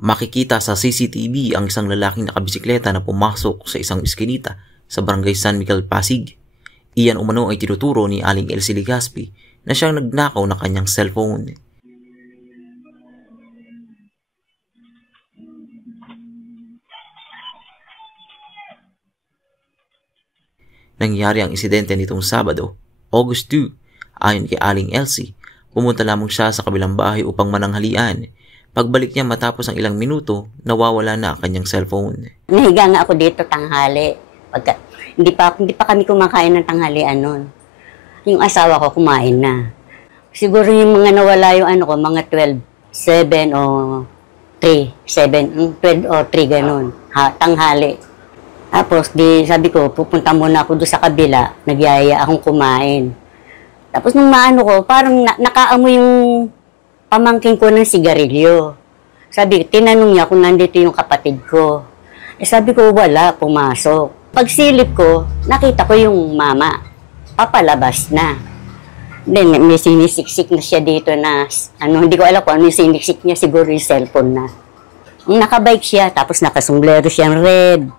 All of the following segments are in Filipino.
Makikita sa CCTV ang isang lalaking nakabisikleta na pumasok sa isang iskinita sa barangay San Miguel, Pasig. Iyan umano ay tinuturo ni Aling Elsie Legazpi na siyang nagnakaw ng kanyang cellphone. Nangyari ang insidente nitong Sabado, August 2. Ayon kay Aling Elsie, pumunta lamang siya sa kabilang bahay upang mananghalian. Pagbalik niya matapos ang ilang minuto, nawawala na ang kanyang cellphone. Nahiga nga ako dito tanghali. Hindi pa kami kumakain ng tanghalian noon. Yung asawa ko kumain na. Siguro yung mga nawala yung mga 12, 7 o 3, 7, 12 o 3 ganun. Tanghali. Tapos sabi ko, pupunta muna ako doon sa kabila, nagyaya akong kumain. Tapos nung ko, parang nakaamoy yung pamangkin ko ng sigarilyo. Tinanong niya kung nandito yung kapatid ko. Sabi ko, wala, pumasok. Pagsilip ko, nakita ko yung mama, papalabas na. Then may sinisiksik na siya dito na, hindi ko alam kung ano yung siniksik niya, siguro yung cellphone na. Nakabike siya, tapos nakasombrero siyang red.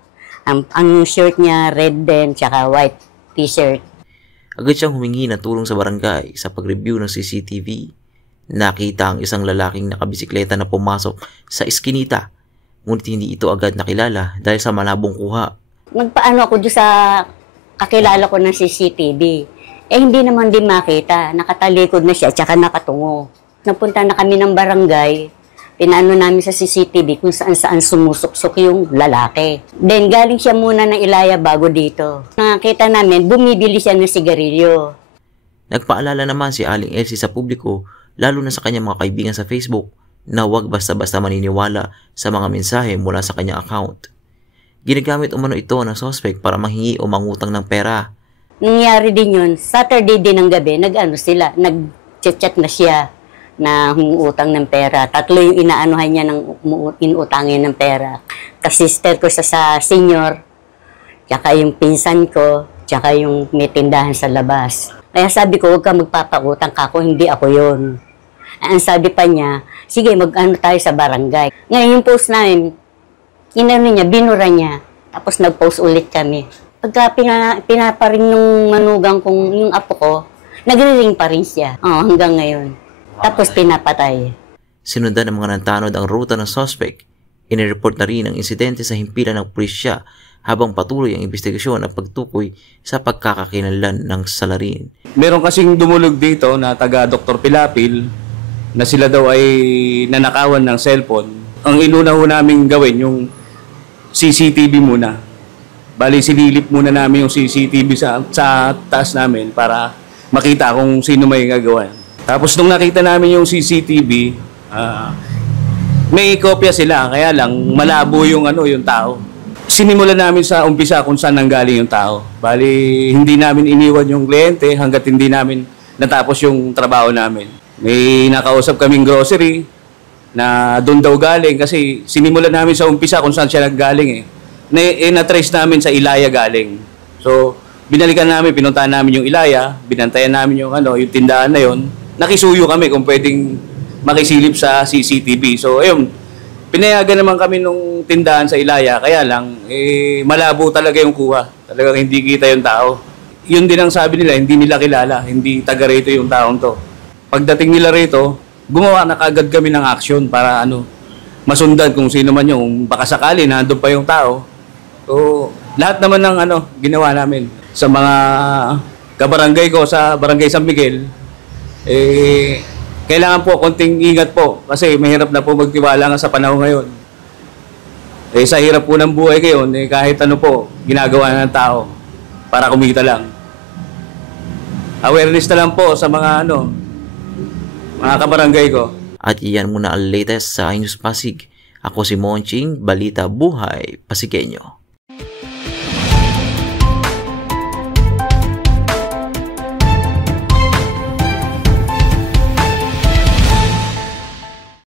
Ang shirt niya, red din, tsaka white t-shirt. Agad siyang humingi ng tulong sa barangay sa pag-review ng CCTV. Nakita ang isang lalaking nakabisikleta na pumasok sa iskinita, ngunit hindi ito agad nakilala dahil sa malabong kuha. Nagpaano ako doon sa kakilala ko ng CCTV. Hindi naman din makita. Nakatalikod na siya, tsaka nakatungo. Nagpunta na kami ng barangay. Pinaano namin sa CCTV kung saan sumusok-sok yung lalaki. Then galing siya muna ng Ilaya bago dito. Nakita namin, bumibili siya ng sigarilyo. Nagpaalala naman si Aling Elsie sa publiko, lalo na sa kanyang mga kaibigan sa Facebook, na huwag basta-basta maniniwala sa mga mensahe mula sa kanyang account. Ginagamit umano ito ng suspect para manghingi o mangutang ng pera. Nangyari din yun, Saturday din ng gabi, nag-chat na siya na humuutang ng pera. 3 yung inaanuhan niya ng inutangin ng pera. Kasister ko sa senior, tsaka yung pinsan ko, tsaka yung may tindahan sa labas. Kaya sabi ko, huwag ka magpapautang ka ako, hindi ako yun. Ang sabi pa niya, sige, tayo sa barangay. Ngayon yung post namin, binura niya. Tapos nag-post ulit kami. Pagka pinaparing nung manugang kong yung apo ko, nagre-ring pa rin siya. Hanggang ngayon. Tapos pinapatay. Sinundan ng mga nantanod ang ruta ng suspect. Inireport na rin ang insidente sa himpilan ng pulisya habang patuloy ang investigasyon at pagtukoy sa pagkakakilanlan ng salarin. Meron kasing dumulog dito na taga Dr. Pilapil na sila daw ay nanakawan ng cellphone. Ang inuna ho namin gawin yung CCTV muna. Bali sililip muna namin yung CCTV sa taas namin para makita kung sino may gagawa. Tapos nung nakita namin yung CCTV, may kopya sila, kaya lang malabo yung tao. Sinimulan namin sa umpisa kung saan nanggaling yung tao. Bali, hindi namin iniwan yung kliyente hanggat hindi namin natapos yung trabaho namin. May nakausap kaming grocery na doon daw galing kasi sinimulan namin sa umpisa kung saan siya naggaling na-trace namin sa Ilaya galing. So, binalikan namin, pinuntahan namin yung Ilaya, binantayan namin yung tindahan na yon. Nakisuyo kami kung pwedeng makisilip sa CCTV. So, ayun, pinayagan naman kami nung tindahan sa Ilaya, kaya lang, malabo talaga yung kuha. Talagang hindi kita yung tao. Yun din ang sabi nila, hindi nila kilala, hindi taga rito yung taong to. Pagdating nila rito, gumawa na kagad kami ng action para masundan kung sino man yung baka sakali nandun pa yung tao. So, lahat naman ng ginawa namin. Sa mga kabarangay ko sa Barangay San Miguel, kailangan po konting ingat po kasi mahirap na po magtiwala nga sa panahon ngayon. Sa hirap po ng buhay ngayon, kahit ginagawa ng tao para kumita lang. Awareness na lang po sa mga mga kabarangay ko. At iyan muna ang latest sa iNews Pasig. Ako si Monching, Balita Buhay Pasigueño.